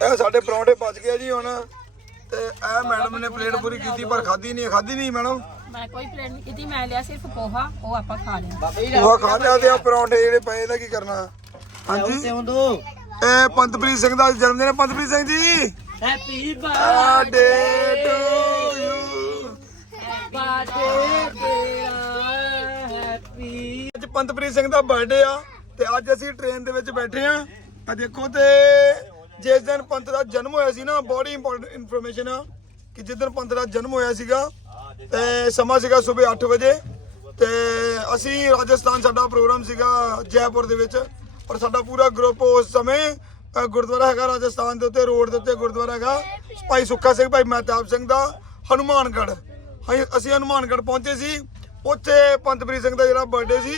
ਇਹ ਸਾਡੇ ਪਰੌਂਠੇ ਬਚ ਗਏ ਜੀ ਹੁਣ। ਤੇ ਇਹ ਮੈਡਮ ਨੇ ਪਲੇਟ ਪੂਰੀ ਕੀਤੀ ਪਰ ਖਾਧੀ ਨਹੀਂ ਖਾਧੀ ਨਹੀਂ ਮੈਡਮ? ਮੈਂ ਕੋਈ ਪਲੇਟ ਨਹੀਂ ਕੀਤੀ ਮੈਂ ਲਿਆ ਸਿਰਫ ਪੋਹਾ ਉਹ ਆਪਾਂ ਖਾ ਲਿਆ। ਉਹ ਖਾ ਲਿਆ ਤੇ ਆ ਪਰੌਂਠੇ ਜਿਹੜੇ ਪਏ ਇਹਦਾ ਕੀ ਕਰਨਾ? ਹਾਂਜੀ? ਇਹ ਪੰਤਪ੍ਰੀਤ ਸਿੰਘ ਦਾ ਜਨਮ ਦਿਨ ਹੈ। Pantpreet Singh ji? Happy birthday to you happy ਅੱਜ ਪੰਤਪ੍ਰੀਤ ਸਿੰਘ ਦਾ ਬਰਥਡੇ ਆ ਤੇ ਅੱਜ ਅਸੀਂ ਟ੍ਰੇਨ ਦੇ ਵਿੱਚ ਬੈਠੇ ਆ। ਆ ਦੇਖੋ ਤੇ ਜਿਸ ਦਿਨ ਪੰਥ ਦਾ ਜਨਮ ਹੋਇਆ ਸੀ ਨਾ, ਬੜੀ ਇੰਪੋਰਟੈਂਟ ਇਨਫੋਰਮੇਸ਼ਨ ਆ ਕਿ ਜਿਸ ਦਿਨ ਪੰਥ ਦਾ ਜਨਮ ਹੋਇਆ ਸੀਗਾ, ਤੇ ਸਮਾਂ ਸੀਗਾ ਸਵੇਰ 8 ਵਜੇ, ਤੇ ਅਸੀਂ ਰਾਜਸਥਾਨ ਸਾਡਾ ਪ੍ਰੋਗਰਾਮ ਸੀਗਾ ਜੈਪੁਰ ਦੇ ਵਿੱਚ, ਔਰ ਸਾਡਾ ਪੂਰਾ ਗਰੁੱਪ ਉਸ ਸਮੇਂ ਗੁਰਦੁਆਰਾ ਹੈਗਾ ਰਾਜਸਥਾਨ ਦੇ ਉੱਤੇ, ਰੋਡ ਦੇ ਉੱਤੇ ਗੁਰਦੁਆਰਾ ਹੈਗਾ। ਭਾਈ ਸੁੱਖਾ ਸਿੰਘ, ਭਾਈ ਮਹਿਤਾਬ ਸਿੰਘ ਦਾ, ਹਨੂਮਾਨਗੜ੍ਹ। ਅਸੀਂ ਅਸੀਂ ਪਹੁੰਚੇ ਸੀ। ਉੱਥੇ ਪੰਤਪ੍ਰੀਤ ਸਿੰਘ ਦਾ ਜਿਹੜਾ ਬਰਥਡੇ ਸੀ,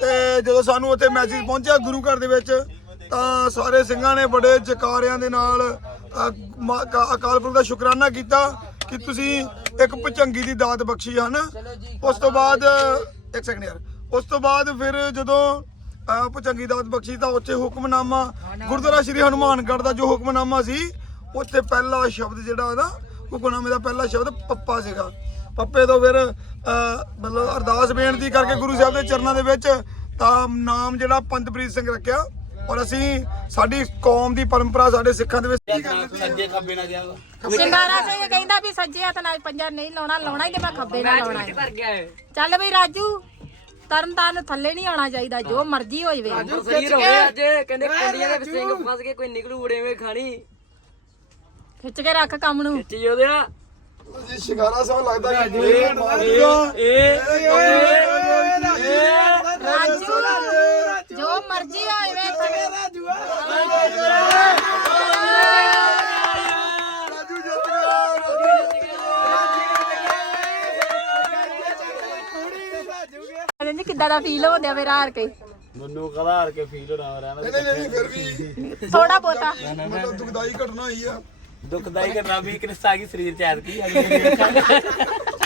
ਤੇ ਜਦੋਂ ਸਾਨੂੰ ਉੱਥੇ ਮੈਸੇਜ ਪਹੁੰਚਿਆ ਗੁਰੂ ਘਰ ਦੇ ਵਿੱਚ ਤਾਂ ਸਾਰੇ ਸਿੰਘਾਂ ਨੇ ਬੜੇ ਜਕਾਰਿਆਂ ਦੇ ਨਾਲ ਮਾ- ਅਕਾਲ ਪੁਰਖ ਦਾ ਸ਼ੁਕਰਾਨਾ ਕੀਤਾ ਕਿ ਤੁਸੀਂ ਇੱਕ ਭਚੰਗੀ ਦੀ ਦਾਤ ਬਖਸ਼ੀ ਹਨ। ਉਸ ਤੋਂ ਬਾਅਦ ਇੱਕ ਸੈਕਿੰਡ ਯਾਰ ਉਸ ਤੋਂ ਬਾਅਦ ਫਿਰ ਜਦੋਂ ਅ, ਦਾਤ ਬਖਸ਼ੀ ਤਾਂ ਉੱਥੇ ਹੁਕਮਨਾਮਾ ਗੁਰਦੁਆਰਾ ਸ੍ਰੀ ਹਨੂਮਾਨਗੜ੍ਹ ਦਾ ਜੋ ਹੁਕਮਨਾਮਾ ਸੀ ਉੱਥੇ ਪਹਿਲਾ ਸ਼ਬਦ ਜਿਹੜਾ ਉਹਦਾ ਹੁਕਮਨਾਮੇ ਦਾ ਪਹਿਲਾ ਸ਼ਬਦ ਪੱਪਾ ਸੀਗਾ। ਪੱਪੇ ਤੋਂ ਫਿਰ ਮਤਲਬ ਅਰਦਾਸ ਬੇਨਤੀ ਕਰਕੇ ਗੁਰੂ ਸਾਹਿਬ ਦੇ ਚਰਨਾਂ ਦੇ ਵਿੱਚ ਤਾਂ ਨਾਮ ਜਿਹੜਾ ਪੰਤਪ੍ਰੀਤ ਸਿੰਘ ਰੱਖਿਆ ਔਰ ਅਸੀਂ ਸਾਡੀ ਕੌਮ ਦੀ ਪਰੰਪਰਾ ਸਾਡੇ ਸਿੱਖਾਂ ਦੇ ਵਿੱਚ ਸੱਜੇ ਖੱਬੇ ਨਾ ਗਿਆ ਸਿੰਗਾਰਾ ਸਿੰਘ ਕਹਿੰਦਾ ਵੀ ਸੱਜੇ ਹੱਥ ਨਾਲ ਪੰਜਾ ਨਹੀਂ ਲਾਉਣਾ ਲਾਉਣਾ ਹੀ ਤੇ ਮੈਂ ਖੱਬੇ ਨਾਲ ਲਾਉਣਾ ਹੈ। ਕਰ ਗਿਆ ਹੈ ਚੱਲ ਬਈ ਰਾਜੂ ਤਰਨ ਤਾਰਨ ਥੱਲੇ ਨਹੀਂ ਆਉਣਾ ਚਾਹੀਦਾ ਜੋ ਮਰਜ਼ੀ ਹੋ ਜਵੇ ਅੱਜ ਕਹਿੰਦੇ ਕੰਡੀਆਂ ਦੇ ਵਿੱਚ ਸਿੰਘ ਫਸ ਕੇ ਕੋਈ ਨਿਕਲੂ ਉੜੇਵੇਂ ਖਾਣੀ। ਖਿੱਚ ਕੇ ਰੱਖ ਕੰਮ ਨੂੰ। ਖਿੱਚੀ ਉਹਦੇ ਆ ਜੀ ਸ਼ਿਕਾਰਾ ਸਾਹਿਬ ਲੱਗਦਾ ਕਿ ਇਹ ਰਾਜੂ ਜੋ ਮਰਜ਼ੀ ਹੋ ਜਵੇ ਕਹਿੰਦੇ ਕਿੱਦਾਂ ਦਾ ਫੀਲ ਹੁੰਦਿਆ ਮੇਰਾ ਹਾਰ ਕੇ? ਮੈਨੂੰ ਕਦਾ ਹਾਰ ਕੇ ਫੀਲ ਹੋਣਾ ਰਹਿਣਾ ਨਹੀਂ ਨਹੀਂ ਨਹੀਂ ਫਿਰ ਵੀ ਥੋੜਾ ਬਹੁਤਾ ਮਤਲਬ ਦੁਖਦਾਈ ਘਟਨਾ ਹੋਈ ਆ। ਦੁਖਦਾਈ ਕਰਨਾ ਵੀ ਕਿਰਸ ਆ ਗਈ ਸਰੀਰ ਚ ਐਤਕੀ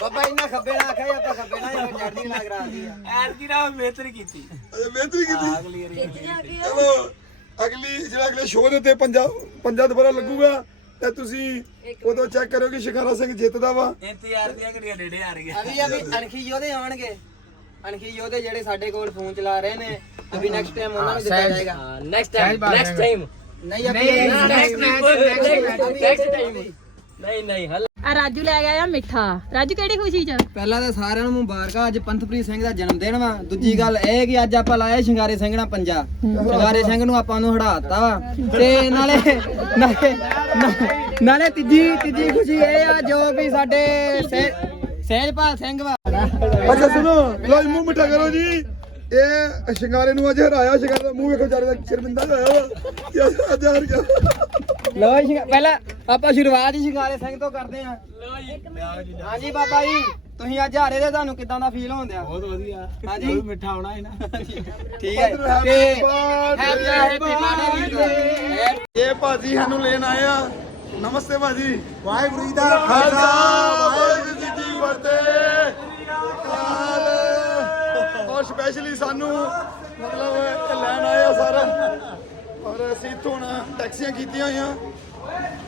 ਬਾਬਾ ਇਹਨਾਂ ਖੱਬੇ ਨਾ ਆਖਿਆ ਆਪਾਂ ਖੱਬੇ ਨਾ ਚੜਦੀ ਨਾ ਕਰਾਦੀ ਆ। ਐਤਕੀ ਨਾ ਬਿਹਤਰ ਕੀਤੀ। ਅਜੇ ਮਿਹਨਤ ਵੀ ਕੀਤੀ। ਅਗਲੀ ਵਾਰੀ। ਚਲੋ। ਅਗਲੀ ਜਿਹੜਾ ਅਗਲੇ ਸ਼ੋਅ ਦੇ ਉੱਤੇ ਪੰਜਾ ਪੰਜਾ ਦੁਬਾਰਾ ਲੱਗੂਗਾ ਤੇ ਤੁਸੀਂ ਉਦੋਂ ਚੈੱਕ ਕਰਿਓ ਕਿ ਸ਼ਿਖਾਰਾ ਸਿੰਘ ਜਿੱਤਦਾ ਵਾ। ਇੰਤਜ਼ਾਰ ਦੀਆਂ ਘੜੀਆਂ ਨੇੜੇ ਆ ਰਹੀਆਂ। ਅਭੀ ਅਭੀ ਅਣਖੀ ਯੋਧੇ ਆਉਣਗੇ। ਅਣਖੀ ਯੋਧੇ ਜਿਹੜੇ ਸਾਡੇ ਕੋਲ ਫੋਨ ਚਲਾ ਰਹੇ ਨੇ ਅਭੀ ਨੈਕਸਟ ਟਾਈਮ ਉਹਨਾਂ ਨੂੰ ਦਿੱਤਾ ਜਾਏਗਾ। ਨੈਕਸਟ ਟਾਈਮ ਨੈਕਸਟ ਟਾਈਮ ਨਹੀਂ ਅਭੀ ਨੈਕਸਟ ਨੈਕਸਟ ਟਾਈਮ ਨਹੀਂ ਨਹੀਂ ਹਲ ਆ ਰਾਜੂ ਲੈ ਗਿਆ ਆ ਮਿੱਠਾ। ਰਾਜੂ ਕਿਹੜੀ ਖੁਸ਼ੀ ਚ? ਪਹਿਲਾਂ ਤਾਂ ਸਾਰਿਆਂ ਨੂੰ ਮੁਬਾਰਕਾਂ ਅੱਜ ਪੰਥਪ੍ਰੀਤ ਸਿੰਘ ਦਾ ਜਨਮ ਦਿਨ ਵਾ। ਦੂਜੀ ਗੱਲ ਇਹ ਕਿ ਅੱਜ ਆਪਾਂ ਲਾਇਆ ਸ਼ਿੰਗਾਰੇ ਸਿੰਘ ਨਾਲ ਪੰਜਾ। ਸ਼ਿੰਗਾਰੇ ਸਿੰਘ ਨੂੰ ਆਪਾਂ ਨੂੰ ਹੜਾਤਾ ਵਾ। ਤੇ ਨਾਲੇ ਨਾਲੇ ਨਾਲੇ ਤੀਜੀ ਤੀਜੀ ਖੁਸ਼ੀ ਇਹ ਆ ਜੋ ਵੀ ਸਾਡੇ ਸਹਿ- ਸਹਿਜਪਾਲ ਸਿੰਘ ਵਾ। ਅੱਛਾ ਸੁਣੋ ਲੋ ਮੂੰਹ ਮਿੱਠਾ ਕਰੋ ਜੀ। ਇਹ ਸ਼ਿੰਗਾਰੇ ਨੂੰ ਅੱਜ ਹਰਾਇਆ ਸ਼ਿੰਗਾਰੇ ਦਾ ਮੂੰਹ ਵੇਖੋ ਵਿਚਾਰੇ ਦਾ ਸ਼ਰਮਿੰਦਾ ਹੋਇਆ ਵਾ। ਕਿ ਅੱਜ ਹਾਰ ਗਿਆ। ਲੋ ਪਹਿਲਾਂ ਆਪਾਂ ਸ਼ੁਰੂਆਤ ਹੀ ਸ਼ਿੰਗਾਰੇ ਸਿੰਘ ਤੋਂ ਕਰਦੇ ਹਾਂ। ਹਾਂਜੀ ਬਾਬਾ ਜੀ ਤੁਸੀਂ ਅੱਜ ਹਾਰੇ ਦੇ ਤੁਹਾਨੂੰ ਕਿਦਾਂ ਦਾ ਫੀਲ ਹੋਣ ਦਿਆ? ਬਹੁਤ ਵਧੀਆ। ਹਾਂਜੀ। ਮਿੱਠਾ ਹੋਣਾ ਹੈ ਨਾ। ਠੀਕ ਹੈ। ਤੇ ਹੈਪੀ ਬਰਥਡੇ। ਇਹ ਭਾਜੀ ਸਾਨੂੰ ਲੈਣ ਆਏ ਆ। ਨਮਸਤੇ ਭਾਜੀ। ਵਾਹਿਗੁਰੂ ਜੀ ਦਾ ਖਾਲਸਾ ਵਾਹਿਗੁਰੂ ਜੀ ਕੀ ਫਤਿਹ। ਔਰ ਸਪੈਸ਼ਲੀ ਸਾਨੂੰ ਮਤਲਬ ਲੈਣ ਆਏ ਆ ਸਾਰਾ। ਔਰ ਅਸੀਂ ਇੱਥੋਂ ਹੁਣ ਟੈਕਸੀਆਂ ਕੀਤੀਆਂ ਹੋਈਆਂ।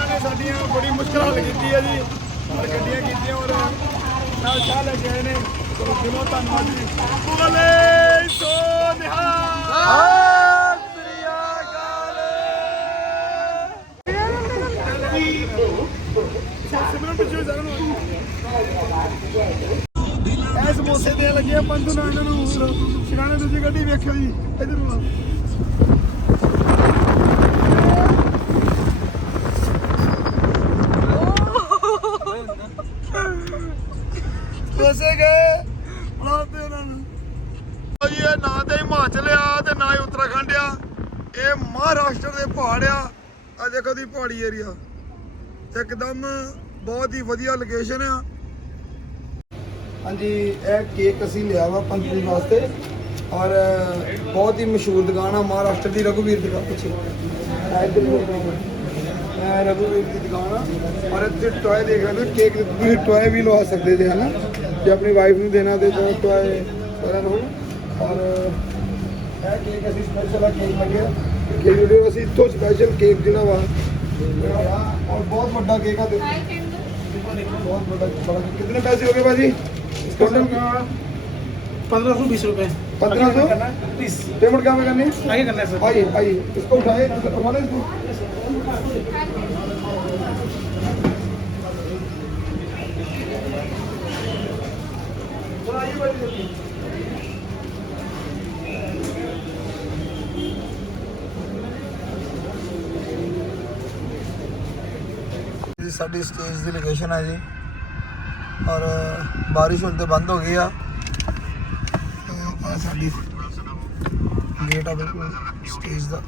ਉਹਨਾਂ ਨੇ ਸਾਡੀਆਂ ਬੜੀ ਮੁਸ਼ਕਲ ਹੱਲ ਕੀਤੀ ਹੈ ਜੀ। ਔਰ ਗੱਡੀਆਂ ਕੀਤੀਆਂ ਔਰ ਨਾਲ ਚਾਹ ਲੈ ਗਏ ਨੇ। ਜਿਵੇਂ ਧੰਨਵਾਦ ਜੀ। ਬੋਲੇ ਸੋ ਨਿਹਾਲ। ਸਮੋਸੇ ਦੇ ਲੱਗੇ ਪੰਜ ਨਾਨਣ ਨੂੰ। ਸਿਰਾਣੇ ਦੂਜੀ ਗੱਡੀ ਵੇਖਿਓ ਜੀ, ਇਧਰ ਨੂੰ ਆ ਤੇ ਉੱਤਰਾਖੰਡ ਆ ਇਹ ਮਹਾਰਾਸ਼ਟਰ ਦੇ ਪਹਾੜ ਆ। ਆ ਦੇਖੋ ਦੀ ਪਹਾੜੀ ਏਰੀਆ ਇੱਕਦਮ ਬਹੁਤ ਹੀ ਵਧੀਆ ਲੋਕੇਸ਼ਨ ਆ। ਹਾਂਜੀ, ਇਹ ਕੇਕ ਅਸੀਂ ਲਿਆ ਵਾ ਪੰਜਵੀਂ ਵਾਸਤੇ। ਔਰ, ਬਹੁਤ ਹੀ ਮਸ਼ਹੂਰ ਦੁਕਾਨ ਆ ਮਹਾਰਾਸ਼ਟਰ ਦੀ, ਰਘੁਵੀਰ ਦੁਕਾਨ ਪਿੱਛੇ। ਇਹ ਰਘੁਵੀਰ ਦੀ ਦੁਕਾਨ ਆ। ਔਰ ਇੱਥੇ ਟੋਏ ਦੇਖ ਰਹੇ ਹੋ ਕੇਕ ਤੁਸੀਂ ਟੋਏ ਵੀ ਲਵਾ ਸਕਦੇ ਜੇ, ਹਨਾ। ਜੇ ਆਪਣੀ ਵਾਈਫ ਨੂੰ ਦੇਣਾ ਤੇ ਤਾਂ ਟੋਏ ਕਰਨ ਹੋ ਔਰ ਇਹ ਕੇਕ ਅਸੀਂ ਸਪੈਸ਼ਲ ਆ ਕੇਕ ਲੱਗਿਆ ਕੇਕ ਵੀਡੀਓ ਅਸੀਂ ਇੱਥੋਂ ਸਪੈਸ਼ਲ ਕੇਕ ਜਿਹੜਾ ਵਾ ਜਿਹੜਾ ਵਾ, ਔਰ ਬਹੁਤ ਵੱਡਾ ਕੇਕ ਆ ਦੇਖੋ बहुत बड़ा बड़ा कितने पैसे हो गए भाजी टोटल पंद्रह सौ बीस रुपए पंद्रह सौ प्लीज पेमेंट कहाँ पे करनी है आगे करना है सर आइए आइए इसको उठाए उठाने इसको आइए भाई ਸਾਡੀ ਸਟੇਜ ਦੀ ਲੋਕੇਸ਼ਨ ਹੈ ਜੀ ਔਰ ਬਾਰਿਸ਼ ਹੁਣ ਤੇ ਬੰਦ ਹੋ ਗਈ ਆ ਆ ਸਾਡੀ ਗੇਟ ਆ ਬਿਲਕੁਲ ਸਟੇਜ ਦਾ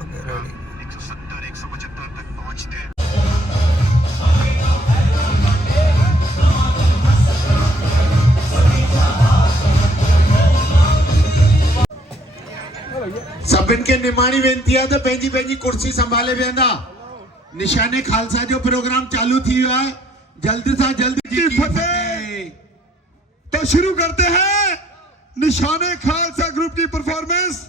ਓਕੇ ਰੈਡੀ सभिनि खे निमाणी वेनिती आहे त पंहिंजी पंहिंजी कुर्सी संभाले वेहंदा निशाने खालसा जो प्रोग्राम चालू थी वियो आहे जल्द सां जल्द जी की फतेह तो शुरू करते हैं निशाने खालसा ग्रुप की परफॉर्मेंस